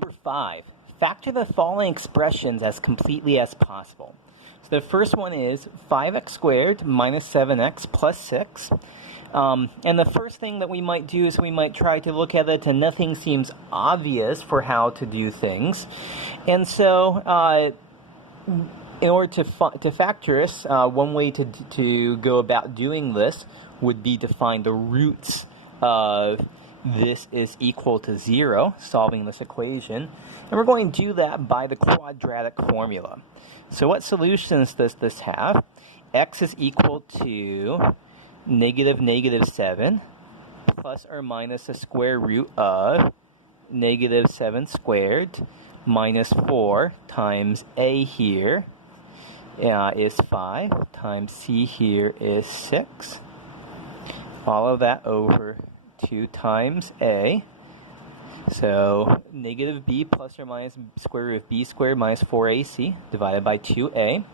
Number 5, factor the following expressions as completely as possible. So the first one is 5x squared minus 7x plus 6. And the first thing that we might do is we might try to look at it and nothing seems obvious for how to do things. And so in order to factor this, one way to go about doing this would be to find the roots of this is equal to 0, solving this equation. And we're going to do that by the quadratic formula. So what solutions does this have? X is equal to negative 7 plus or minus the square root of negative 7 squared minus 4 times a here is 5 times c here is 6. All of that over 2 times a. So negative b plus or minus square root of b squared minus 4ac divided by 2a.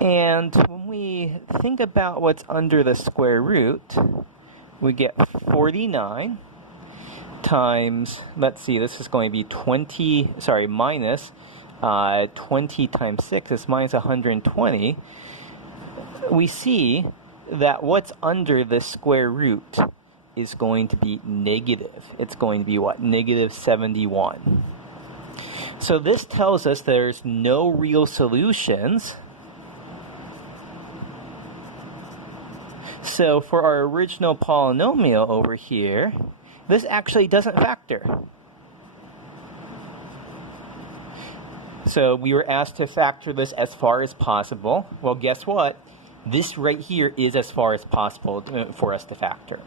And when we think about what's under the square root, we get 49 times, let's see, this is going to be minus 20 times 6 is minus 120. We see that what's under the square root is going to be negative. It's going to be what? Negative 71. So this tells us there's no real solutions. So for our original polynomial over here, this actually doesn't factor. So we were asked to factor this as far as possible. Well, guess what? This right here is as far as possible for us to factor.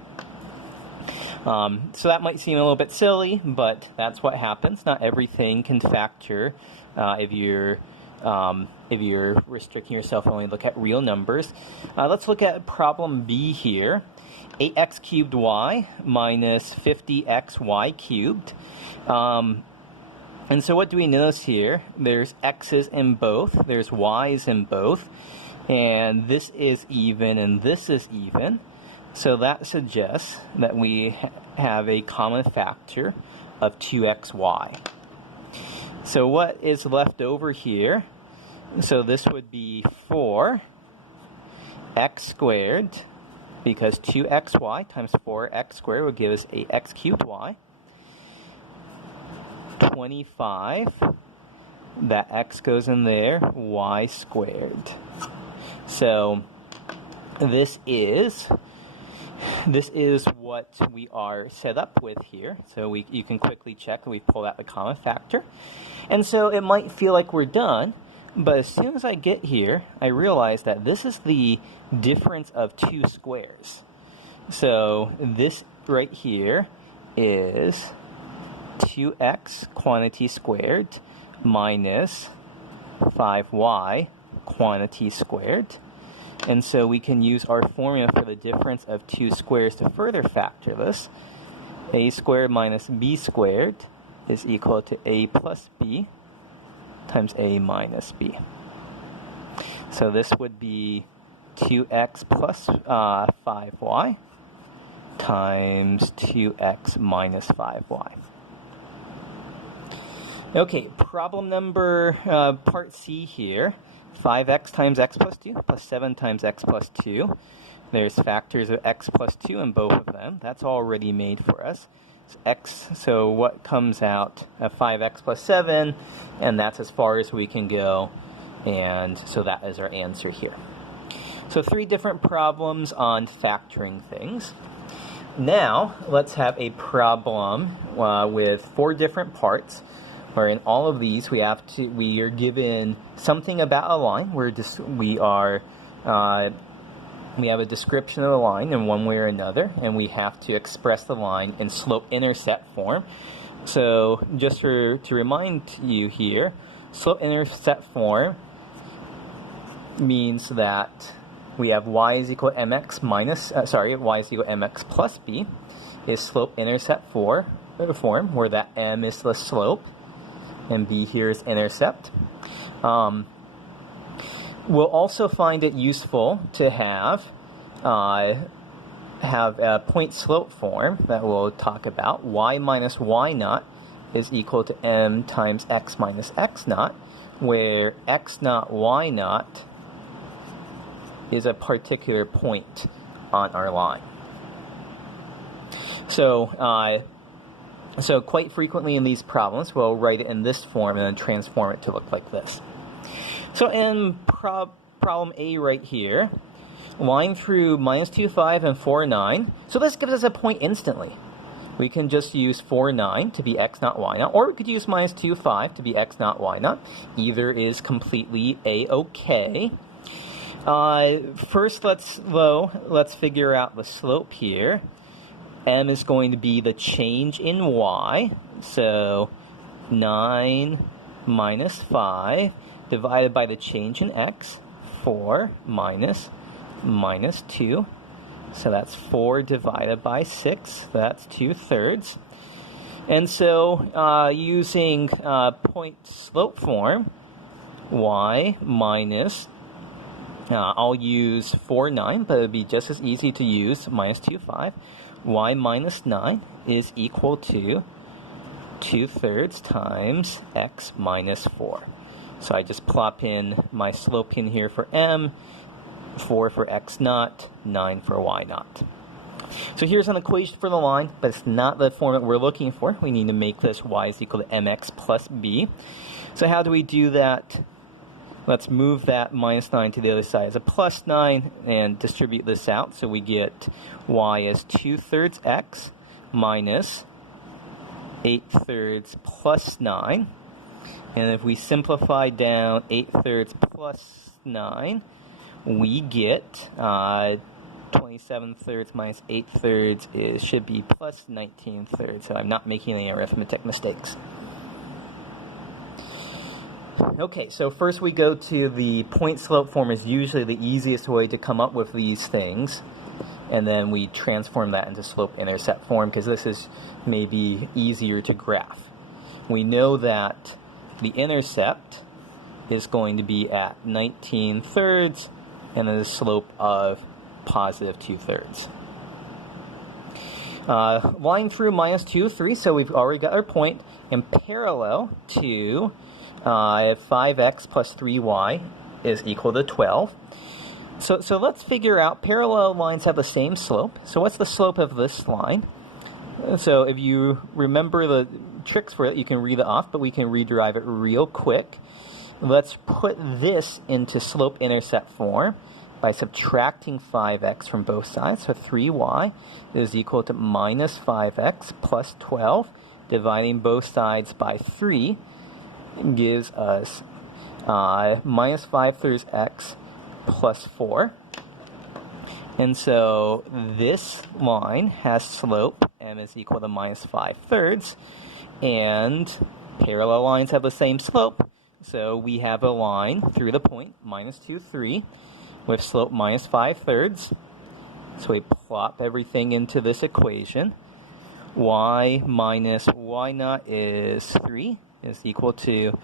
So that might seem a little bit silly, but that's what happens. Not everything can factor if you're restricting yourself to only look at real numbers. Let's look at problem B here. 8x cubed y minus 50xy cubed. And so what do we notice here? There's x's in both. There's y's in both. And this is even and this is even. So that suggests that we have a common factor of 2xy. So what is left over here? So this would be 4x squared, because 2xy times 4x squared would give us 8x cubed y. 25, that x goes in there, y squared. So this is what we are set up with here. So you can quickly check, we've pulled out the common factor. And so it might feel like we're done, but as soon as I get here, I realize that this is the difference of two squares. So this right here is 2x quantity squared minus 5y quantity squared. And so we can use our formula for the difference of two squares to further factor this. A squared minus b squared is equal to a plus b times a minus b. So this would be 2x plus 5y times 2x minus 5y. Okay, problem number part C here. 5x times x plus 2 plus 7 times x plus 2. There's factors of x plus 2 in both of them. That's already made for us. It's x, so what comes out of 5x plus 7, and that's as far as we can go. And so that is our answer here. So 3 different problems on factoring things. Now, let's have a problem with 4 different parts. Where in all of these we are given something about a line. We have a description of the line in one way or another, and we have to express the line in slope-intercept form. So just to remind you here, slope-intercept form means that we have y is equal to mx mx plus b is slope-intercept form, where that m is the slope and b here is intercept. We'll also find it useful to have a point slope form that we'll talk about. Y minus y naught is equal to m times x minus x naught, where x naught, y naught is a particular point on our line. So, so quite frequently in these problems, we'll write it in this form and then transform it to look like this. So in problem A right here, line through minus 2, 5, and 4, 9. So this gives us a point instantly. We can just use 4, 9 to be x naught, y naught, or we could use minus 2, 5 to be x naught, y naught. Either is completely a-okay. First, let's figure out the slope here. M is going to be the change in y, so 9 minus 5 divided by the change in x, 4 minus 2. So that's 4 divided by 6, that's 2/3. And so using point slope form, y minus, I'll use 4, 9, but it would be just as easy to use minus 2, 5. Y minus 9 is equal to 2/3 times x minus 4. So I just plop in my slope in here for m, 4 for x naught, 9 for y naught. So here's an equation for the line, but it's not the form that we're looking for. We need to make this y is equal to mx plus b. So how do we do that? Let's move that minus 9 to the other side as a plus 9 and distribute this out. So we get y as 2/3 x minus 8/3 plus 9. And if we simplify down 8/3 plus 9, we get 27/3 minus 8/3 should be plus 19/3. So I'm not making any arithmetic mistakes. Okay, so first we go to the point slope form is usually the easiest way to come up with these things. And then we transform that into slope intercept form because this is maybe easier to graph. We know that the intercept is going to be at 19/3 and then the slope of positive 2/3. Line through minus 2, 3, so we've already got our point. And parallel to 5x plus 3y is equal to 12. So let's figure out, parallel lines have the same slope. So what's the slope of this line? So if you remember the tricks for it, you can read it off, but we can rederive it real quick. Let's put this into slope-intercept form by subtracting 5x from both sides. So 3y is equal to minus 5x plus 12. Dividing both sides by 3 gives us minus 5/3 x plus 4. And so this line has slope, m is equal to minus 5/3. And parallel lines have the same slope. So we have a line through the point, minus 2, 3, with slope minus 5/3. So we plop everything into this equation. Y minus y naught is 3 is equal to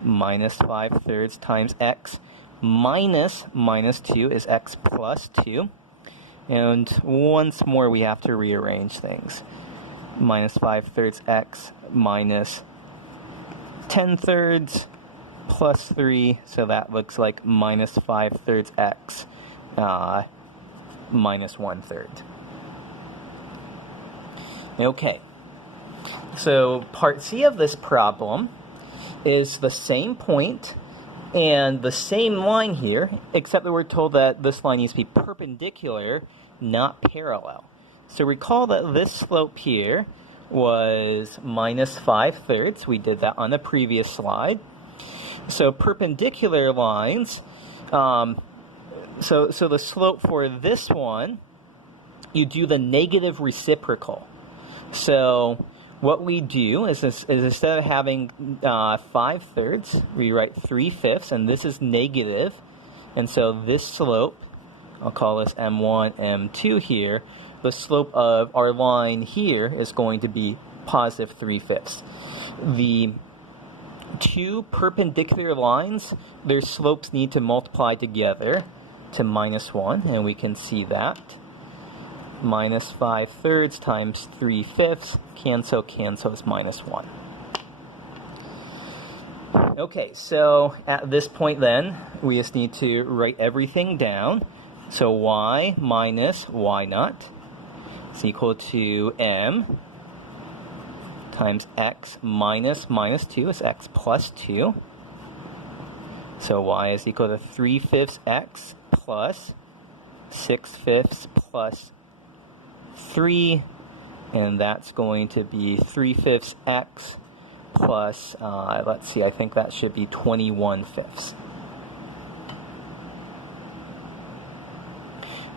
minus 5/3 times x minus 2 is x plus 2. And once more we have to rearrange things. Minus 5/3 x minus 10/3 plus 3, so that looks like minus 5/3 x minus 1/3. Okay, so part C of this problem is the same point and the same line here, except that we're told that this line needs to be perpendicular, not parallel. So recall that this slope here was minus 5/3. We did that on the previous slide. So perpendicular lines, so the slope for this one, you do the negative reciprocal. So what we do is instead of having 5/3, we write 3/5, and this is negative. And so this slope, I'll call this M1, M2 here, the slope of our line here is going to be positive 3/5. The two perpendicular lines, their slopes need to multiply together to minus 1, and we can see that. Minus 5/3 times 3/5, cancel is minus 1. Okay, so at this point then, we just need to write everything down. So y minus y naught is equal to m times x minus minus 2 is x plus 2. So y is equal to 3/5 x plus 6/5 plus 3, and that's going to be 3/5 x plus, let's see, I think that should be 21/5.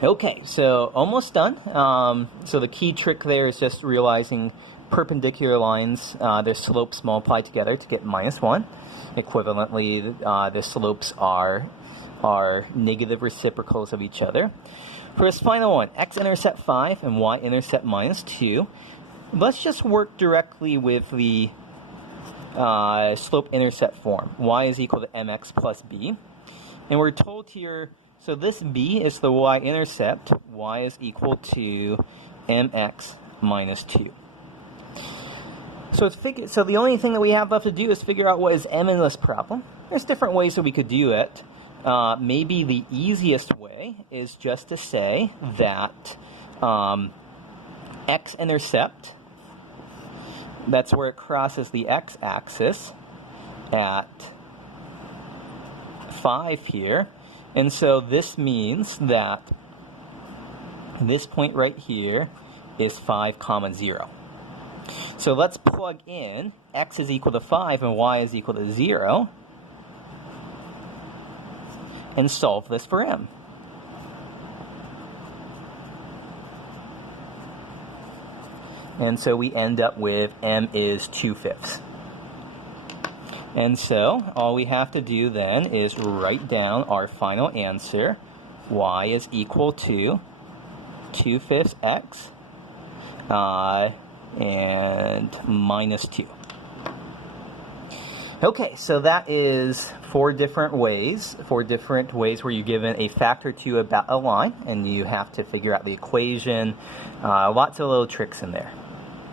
Okay, so almost done. So the key trick there is just realizing perpendicular lines, their slopes multiply together to get -1. Equivalently, the slopes are negative reciprocals of each other. For this final one, x-intercept 5 and y-intercept -2, let's just work directly with the slope-intercept form. Y is equal to mx plus b. And we're told here, so this b is the y-intercept. Y is equal to mx minus 2. So the only thing that we have left to do is figure out what is m in this problem. There's different ways that we could do it. Maybe the easiest way is just to say that x-intercept, that's where it crosses the x-axis at 5 here. And so this means that this point right here is 5, 0. So let's plug in x is equal to 5 and y is equal to 0 and solve this for m. And so we end up with m is 2/5. And so all we have to do then is write down our final answer. Y is equal to 2/5 x and -2. Okay, so that is four different ways where you're given a factor to about a line, and you have to figure out the equation. Lots of little tricks in there.